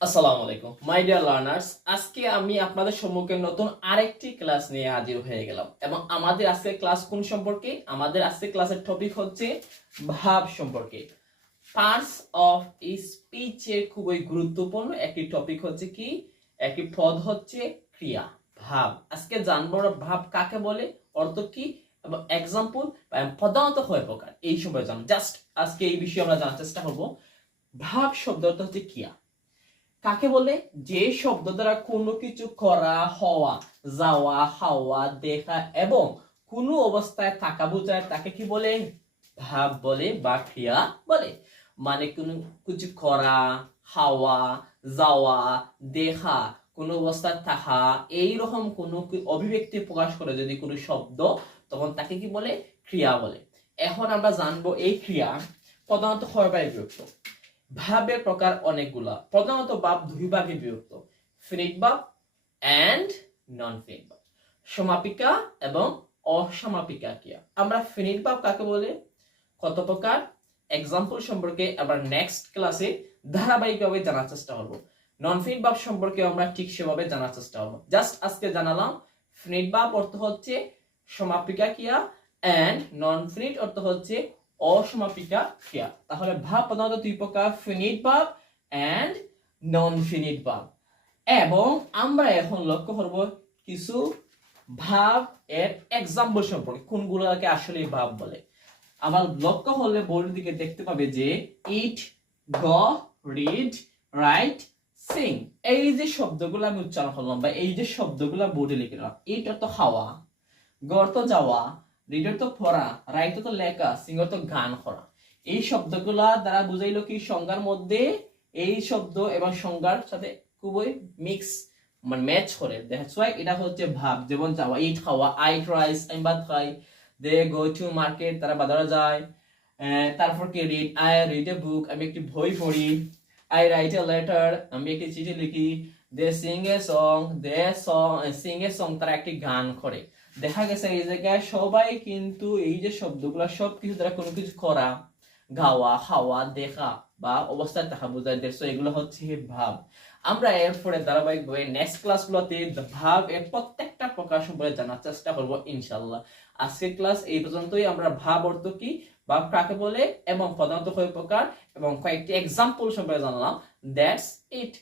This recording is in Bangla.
আসসালামু আলাইকুম মাই ডিয়ার লার্নার্স। আজকে আমি আপনাদের সম্মুখে নতুন আরেকটি ক্লাস নিয়ে হাজির হয়ে গেলাম এবং আমাদের আজকে ক্লাস কোন সম্পর্কে? আমাদের আজকে ক্লাসের টপিক হচ্ছে ভাব সম্পর্কে। পার্টস অফ স্পিচের খুবই গুরুত্বপূর্ণ একটি টপিক হচ্ছে কি, একটি পদ হচ্ছে ক্রিয়া, ভাব। আজকে জানবো ভাব কাকে বলে, অর্থ কি এবং এক্সাম্পল প্রধানত কয় প্রকার, এই সম্পর্কে জানবো। জাস্ট আজকে এই বিষয়ে আমরা জানার চেষ্টা করবো। ভাব শব্দ অর্থ হচ্ছে ক্রিয়া। কাকে বলে? যে শব্দ দ্বারা কোনো কিছু করা, হওয়া, যাওয়া, খাওয়া, দেখা এবং কোনো অবস্থায় থাকা বোঝায় তাকে কি বলে? ভাব বলে বা ক্রিয়া বলে। মানে কোনো কিছু করা, খাওয়া, যাওয়া, দেখা, কোনো অবস্থায় থাকা, এইরকম কোনো অভিব্যক্তি প্রকাশ করে যদি কোনো শব্দ, তখন তাকে কি বলে? ক্রিয়া বলে। এখন আমরা জানবো এই ক্রিয়া প্রধানত কয় ভাগে বিভক্ত। ভাবের প্রকার অনেকগুলা। প্রধানত ভাব দুই ভাগে বিভক্ত, ফিনিট ভাব এন্ড নন ফিনিট ভাব, সমাপিকা এবং অসমাপিকা ক্রিয়া। আমরা ফিনিট ভাব কাকে বলে, কত প্রকার, এক্সাম্পল সম্পর্কে আবার নেক্সট ক্লাসে ধারাবাহিকভাবে জানার চেষ্টা করব। নন ফিনিট ভাব সম্পর্কে আমরা ঠিক সেভাবে জানার চেষ্টা করব। জাস্ট আজকে জানালাম ফিনিট ভাব অর্থ হচ্ছে সমাপিকা ক্রিয়া এন্ড নন ফিনিট অর্থ হচ্ছে অসমাপিকা ক্রিয়া। তাহলে ভাব প্রধানত দুই প্রকার, ফিনিট ভাব এন্ড নন ফিনিট ভাব। এবং আমরা এখন লক্ষ্য করব কিছু ভাব এর এক্সাম্পল সম্পর্কে, কোনগুলোকে আসলে ভাব বলে। আবার লক্ষ্য হলে বোর্ডের দিকে দেখতে পাবে যে ইট, গো, রিড, রাইট, সিং, এই যে শব্দগুলো আমি উচ্চারণ করলাম বা এই যে শব্দগুলো বোর্ডে লিখে রাখলাম, ইট অর্থ খাওয়া, গো অর্থ যাওয়া, রিড অর্থ পড়া, রাইট অর্থ লেখা, সিং অর্থ গান করা। এই শব্দগুলা দ্বারা বুঝাইলো কি, সংজ্ঞার মধ্যে এই শব্দ এবং সংজ্ঞার সাথে খুবই মিক্স মানে ম্যাচ করে। দ্যাটস ওয়াই এটা হচ্ছে ভাব। যেমন যাওয়া, ইট খাওয়া, আই ইট রাইস, আমি ভাত খাই। দে গো টু মার্কেট, তারা বাজারে যায়। তারপর কি, রিড, আই রিড এ বুক, আমি একটি বই পড়ি। আই রাইট এ লেটার, আমি একটি চিঠি লিখি। They sing a song, they sing a song, তারা একটি গান করে। দেখা গেছে এই জায়গায় সবাই কিন্তু এই যে শব্দগুলো সব কিছু দ্বারা কোনো কিছু করা, গাওয়া, খাওয়া, দেখা বা অবস্থায় থাকা বোঝায়। দেখছো, এগুলো হচ্ছে ভাব। আমরা এরপরে ধারাবাহিকভাবে নেক্সট ক্লাসগুলোতে ভাব এর প্রত্যেকটা প্রকার সম্পর্কে জানার চেষ্টা করব ইনশাআল্লাহ। আজকের ক্লাস এই পর্যন্তই। আমরা ভাব অর্থ কি, ভাব কাকে বলে এবং প্রধানত কয় প্রকার এবং কয়েকটি এক্সাম্পল সম্পর্কে জানলাম। That's it.